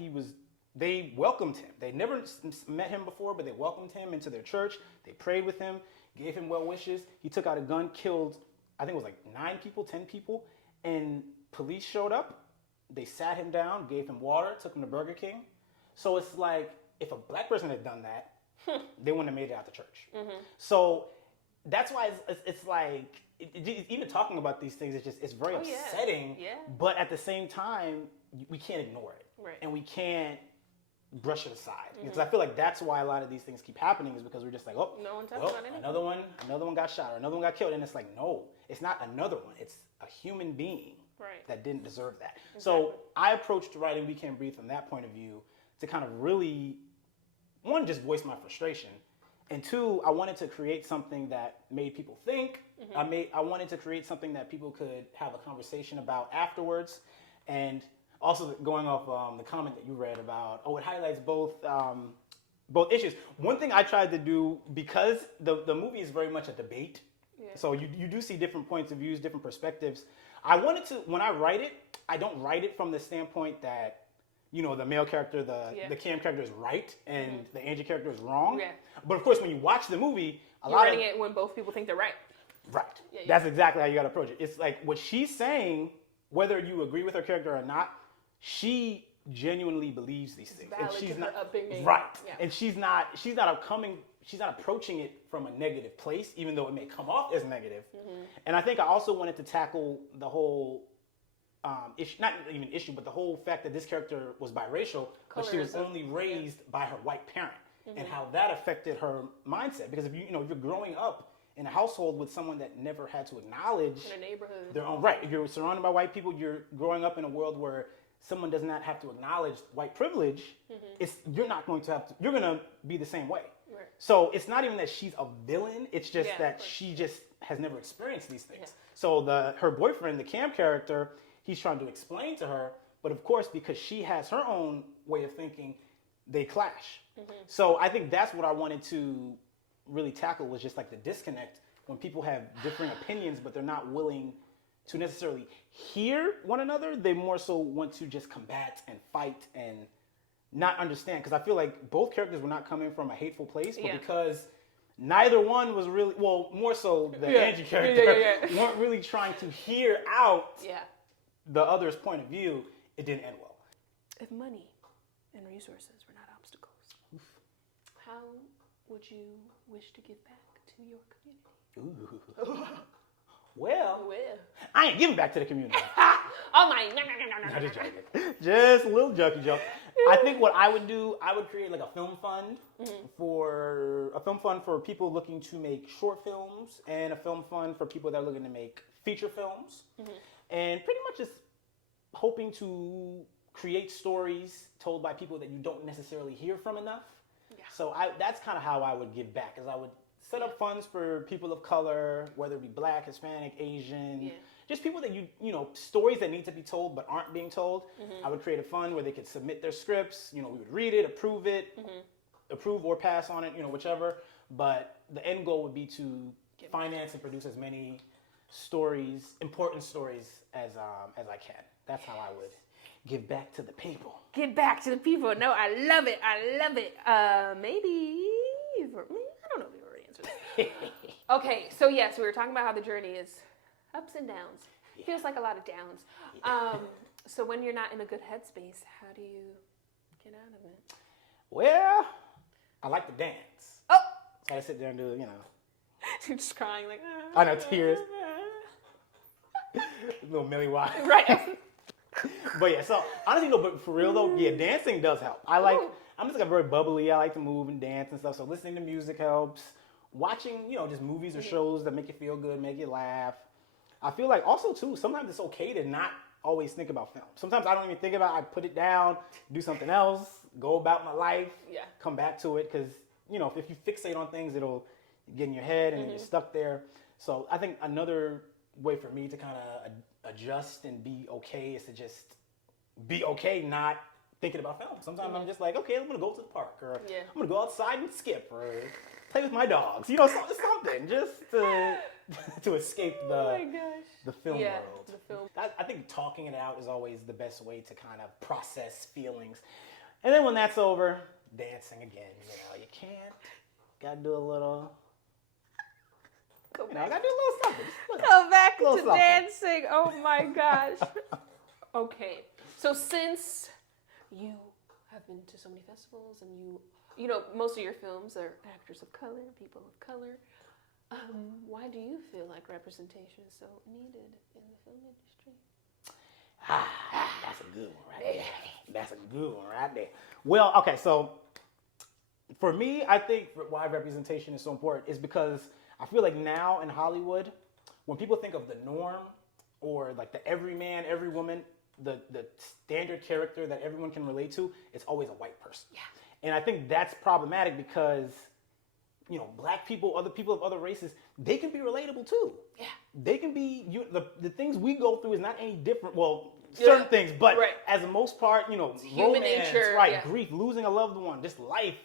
They welcomed him. They never met him before, but they welcomed him into their church. They prayed with him, gave him well wishes. He took out a gun, killed, I think it was like 9 people, 10 people, and police showed up. They sat him down, gave him water, took him to Burger King. So it's like, if a black person had done that, they wouldn't have made it out the church. So that's why it's like, even talking about these things, it's very upsetting. Yeah. But at the same time, we can't ignore it. Right. And we can't brush it aside. Because I feel like that's why a lot of these things keep happening, is because we're just like, no one talks about anything. Another one got shot, or another one got killed. And it's like, no, it's not another one. It's a human being that didn't deserve that. Exactly. So I approached writing We Can't Breathe from that point of view to kind of really, one, just voice my frustration. And two, I wanted to create something that made people think. I wanted to create something that people could have a conversation about afterwards. And also going off the comment that you read about, it highlights both issues. One thing I tried to do, because the movie is very much a debate, so you do see different points of views, different perspectives. I wanted to, when I write it, I don't write it from the standpoint that, the male character, the Cam character is right and the Angie character is wrong. Yeah. But of course, when you watch the movie, you're writing it when both people think they're right. Right. Yeah, that's exactly how you got to approach it. It's like what she's saying, whether you agree with her character or not, she genuinely believes these things, and she's not right. Yeah. And she's not approaching it from a negative place, even though it may come off as negative. And I think I also wanted to tackle the whole issue, not even issue, but the whole fact that this character was biracial, but she was only raised by her white parent, and how that affected her mindset. Because if you're growing up in a household with someone that never had to acknowledge In a neighborhood. their own right. If you're surrounded by white people, you're growing up in a world where someone does not have to acknowledge white privilege. You're not going to have to. You're going to be the same way. Right. So it's not even that she's a villain. It's just Yeah, that of course. she just has never experienced these things. Yeah. So her boyfriend, the Cam character, he's trying to explain to her, but of course, because she has her own way of thinking, they clash. So I think that's what I wanted to really tackle, was just like the disconnect when people have differing opinions, but they're not willing to necessarily hear one another. They more so want to just combat and fight and not understand. Because I feel like both characters were not coming from a hateful place, but Yeah. because neither one was really, well, more so the Yeah. Angie character, Yeah. weren't really trying to hear out Yeah. the other's point of view, it didn't end well. If money and resources were not obstacles, how would you wish to give back to your community? Ooh. Well, Well. I ain't giving back to the community. Oh my. I'm just joking. Just a little jokey joke. I think what I would do, I would create like a film fund for people looking to make short films, and a film fund for people that are looking to make feature films, and pretty much just hoping to create stories told by people that you don't necessarily hear from enough. Yeah. So that's kind of how I would give back, is I would set up funds for people of color, whether it be Black, Hispanic, Asian, Yeah. just people that you know, stories that need to be told but aren't being told. I would create a fund where they could submit their scripts. You know, we would read it, approve it, approve or pass on it, you know, whichever. But the end goal would be to finance and produce as many stories, important stories, as I can. That's how I would give back to the people. Give back to the people. No, I love it. I love it. Maybe I don't know if you've already answered this. Okay, so yes, we were talking about how the journey is ups and downs. Feels like a lot of downs. So when you're not in a good headspace, how do you get out of it? Well, I like to dance. Oh, So I sit there and do, you know, you're just crying like. I know, tears. Little Millie Watt. Right. But yeah, so honestly, no, but for real though, yeah, dancing does help. Ooh. I'm just like very bubbly. I like to move and dance and stuff. So listening to music helps. Watching, you know, just movies or shows that make you feel good, make you laugh. I feel like also too, sometimes it's okay to not always think about film. Sometimes I don't even think about it. I put it down, do something else, go about my life, Yeah. come back to it. Because, you know, if you fixate on things, it'll get in your head and then you're stuck there. So I think another way for me to kind of adjust and be okay is to just be okay not thinking about film. Sometimes I'm just like, okay, I'm going to go to the park, or Yeah. I'm going to go outside and skip, or play with my dogs. You know, something just to escape Oh my gosh. the film Yeah, world. the film. I think talking it out is always the best way to kind of process feelings. And then when that's over, dancing again. You know, you can't. Got to do a little. Go You know, I back. got to do a little something. Just a little. Go back Little to something. dancing. Oh my gosh. Okay. So since you have been to so many festivals and you know, most of your films are actors of color, people of color, why do you feel like representation is so needed in the film industry? That's a good one right there. That's a good one right there. Well, okay, so for me, I think why representation is so important is because I feel like now in Hollywood, when people think of the norm or like the everyman, every woman, the standard character that everyone can relate to, it's always a white person. Yeah. And I think that's problematic because, you know, Black people, other people of other races, they can be relatable too. Yeah. They can be, the things we go through is not any different. Well, certain things, but right. as the most part, you know, human romance, nature, right, yeah. grief, losing a loved one, just life,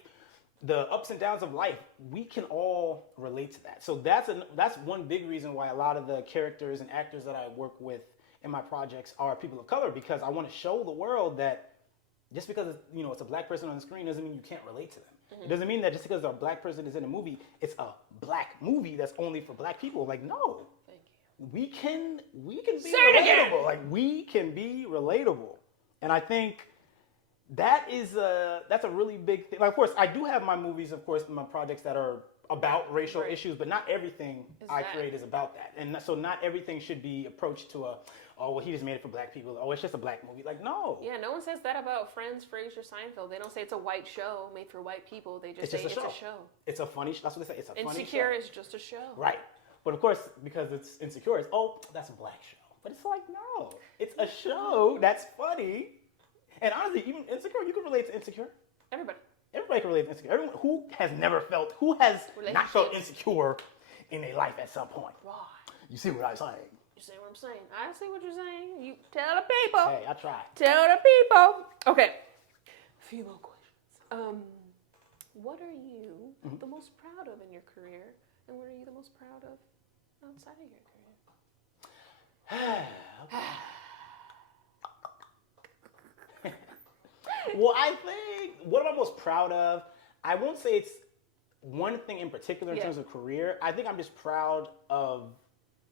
the ups and downs of life, we can all relate to that. So that's one big reason why a lot of the characters and actors that I work with in my projects are people of color, because I want to show the world that just because it's a Black person on the screen doesn't mean you can't relate to them. It doesn't mean that just because a Black person is in a movie, it's a Black movie that's only for Black people. Like, no. Thank you. We can be Say it again. relatable. Like, we can be relatable. And I think that's a really big thing. Like, of course, I do have my movies, of course, my projects that are about racial Right. issues, but not everything Is I that. create is about that. And so not everything should be approached to a oh, well, he just made it for black people. Oh, it's just a black movie. Like, no. Yeah, no one says that about Friends, Frasier, Seinfeld. They don't say it's a white show made for white people. They just say it's a show. It's a funny show. That's what they say. It's a funny show. Insecure is just a show. Right. But of course, because it's Insecure, it's, oh, that's a black show. But it's like, no. It's a show that's funny. And honestly, even Insecure, you can relate to Insecure. Everybody can relate to Insecure. Everyone who has not felt insecure in their life at some point. Right. You see what I'm saying? You see what I'm saying? I see what you're saying. You tell the people. Hey, I tried. Tell the people. Okay. A few more questions. What are you the most proud of in your career? And what are you the most proud of outside of your career? Well, I think, what am I most proud of? I won't say it's one thing in particular in terms of career. I think I'm just proud of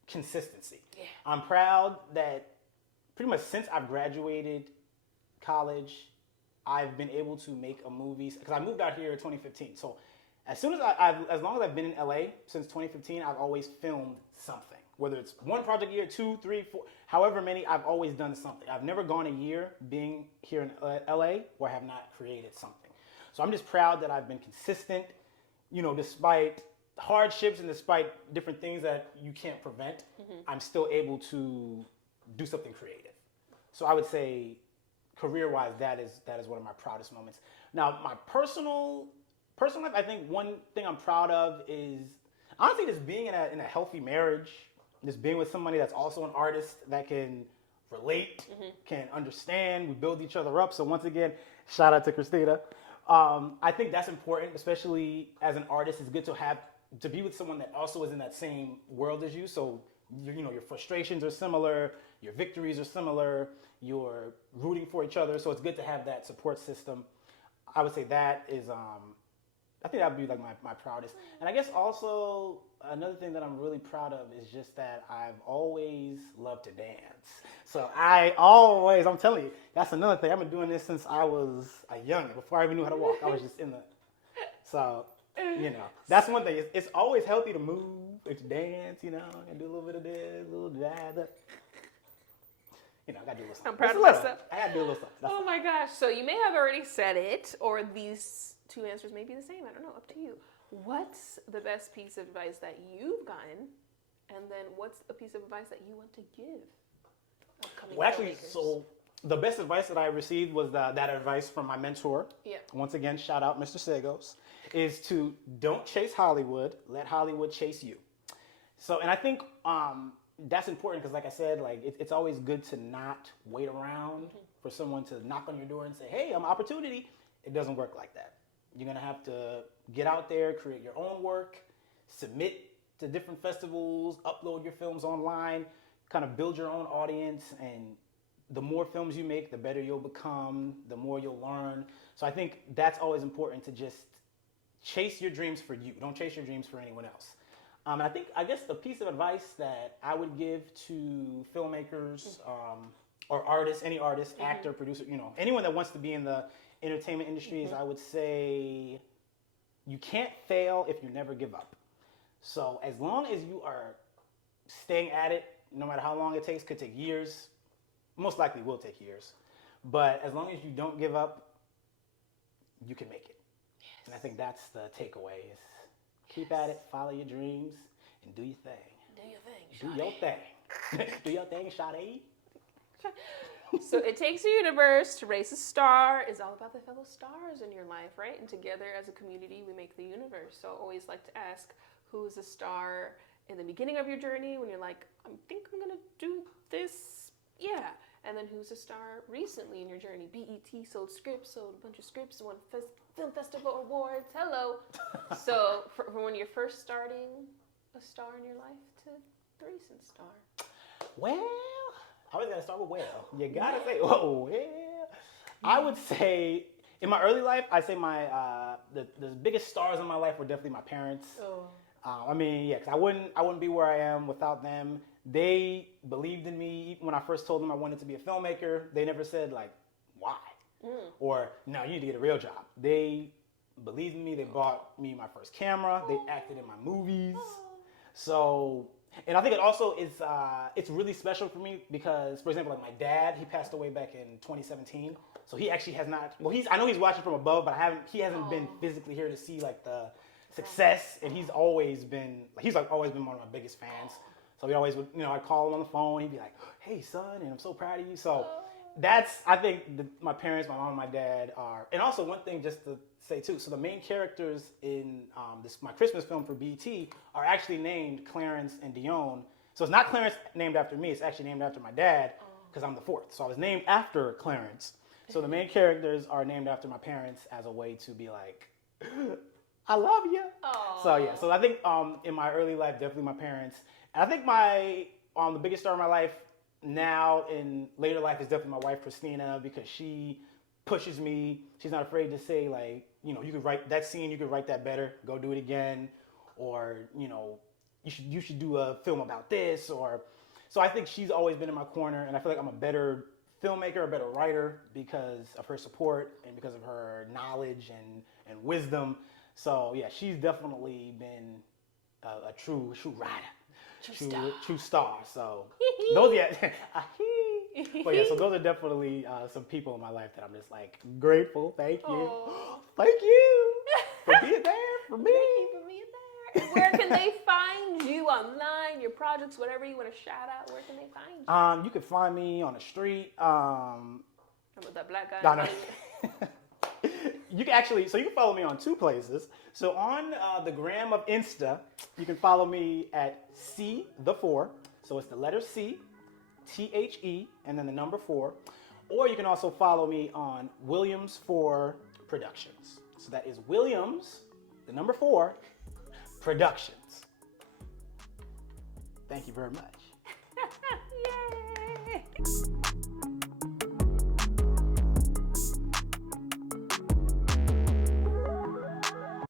consistency. Yeah. I'm proud that pretty much since I've graduated college, I've been able to make a movie, because I moved out here in 2015. So as long as I've been in LA since 2015, I've always filmed something. Whether it's one project a year, 2, 3, 4, however many, I've always done something. I've never gone a year being here in LA where I have not created something. So I'm just proud that I've been consistent, despite hardships and despite different things that you can't prevent, I'm still able to do something creative. So I would say, career-wise, that is one of my proudest moments. Now, my personal life, I think one thing I'm proud of is honestly just being in a healthy marriage, just being with somebody that's also an artist that can relate, can understand. We build each other up. So once again, shout out to Christina. I think that's important, especially as an artist. It's good to be with someone that also is in that same world as you. So your frustrations are similar, your victories are similar, you're rooting for each other. So it's good to have that support system. I would say that is, I think that would be like my proudest. And I guess also another thing that I'm really proud of is just that I've always loved to dance. So I'm telling you, that's another thing. I've been doing this since I was a youngin', before I even knew how to walk. I was just so, that's one thing. It's always healthy to move, to dance, and do a little bit of this, a little that. I gotta do a little something. I'm proud of myself. I gotta do a little something. Oh my gosh. So you may have already said it, or these two answers may be the same. I don't know. Up to you. What's the best piece of advice that you've gotten? And then what's a piece of advice that you want to give upcoming filmmakers? So the best advice that I received was that advice from my mentor. Yeah. Once again, shout out Mr. Sagos, is to don't chase Hollywood, let Hollywood chase you. So, and I think that's important because, like I said, it's always good to not wait around for someone to knock on your door and say, hey, I'm an opportunity. It doesn't work like that. You're going to have to get out there, create your own work, submit to different festivals, upload your films online, kind of build your own audience. And the more films you make, the better you'll become, the more you'll learn. So I think that's always important, to just chase your dreams for you. Don't chase your dreams for anyone else. And I guess the piece of advice that I would give to filmmakers or artists, any artist, actor, producer, anyone that wants to be in the entertainment industry is, I would say, you can't fail if you never give up. So as long as you are staying at it, no matter how long it takes, could take years, most likely will take years. But as long as you don't give up, you can make it. Yes. And I think that's the takeaway is keep at it, follow your dreams, and do your thing. Do your thing. Do your thing, Sade. So It Takes a Universe to Raise a Star is all about the fellow stars in your life, right? And together as a community, we make the universe. So I always like to ask, who is a star in the beginning of your journey when you're like, I think I'm going to do this? Yeah. And then who's a star recently in your journey? BET sold a bunch of scripts, won film festival awards. Hello. So from when you're first starting a star in your life to the recent star. Well, I always gotta start with well. You gotta say, oh, well. I would say, in my early life, I'd say my the biggest stars in my life were definitely my parents. Oh. Because I wouldn't be where I am without them. They believed in me even when I first told them I wanted to be a filmmaker. They never said why, or no, you need to get a real job. They believed in me. They bought me my first camera. They acted in my movies. So And I think it also is, it's really special for me because, for example, like my dad, he passed away back in 2017. So he actually has not, well, I know he's watching from above, but he hasn't been physically here to see like the success. And he's always been one of my biggest fans. So he always would, I'd call him on the phone. He'd be like, "Hey son, and I'm so proud of you." So I think my parents, my mom and my dad are, and also one thing just to say too, so the main characters in my Christmas film for BT are actually named Clarence and Dion. So it's not Clarence named after me, it's actually named after my dad because I'm the fourth. So I was named after Clarence. So the main characters are named after my parents as a way to be like, I love you. Aww. So yeah, so I think in my early life, definitely my parents. And I think the biggest star of my life now in later life is definitely my wife, Christina, because she pushes me. She's not afraid to say like, you could write that scene, you could write that better, go do it again. Or, you should do a film about this. So I think she's always been in my corner, and I feel like I'm a better filmmaker, a better writer because of her support and because of her knowledge and wisdom. So yeah, she's definitely been a true rider, true star. So those, but yeah, so those are definitely some people in my life that I'm just like grateful. Thank you, thank you for being there for me. Where can they find you online, your projects, whatever you want to shout out? Where can they find you? You can find me on the street. How about that black guy? No. You can follow me on two places. So on the gram of Insta, you can follow me at C4. So it's the letter C, THE, and then the number 4. Or you can also follow me on Williams IV Productions. So that is Williams, the number 4, Productions. Thank you very much.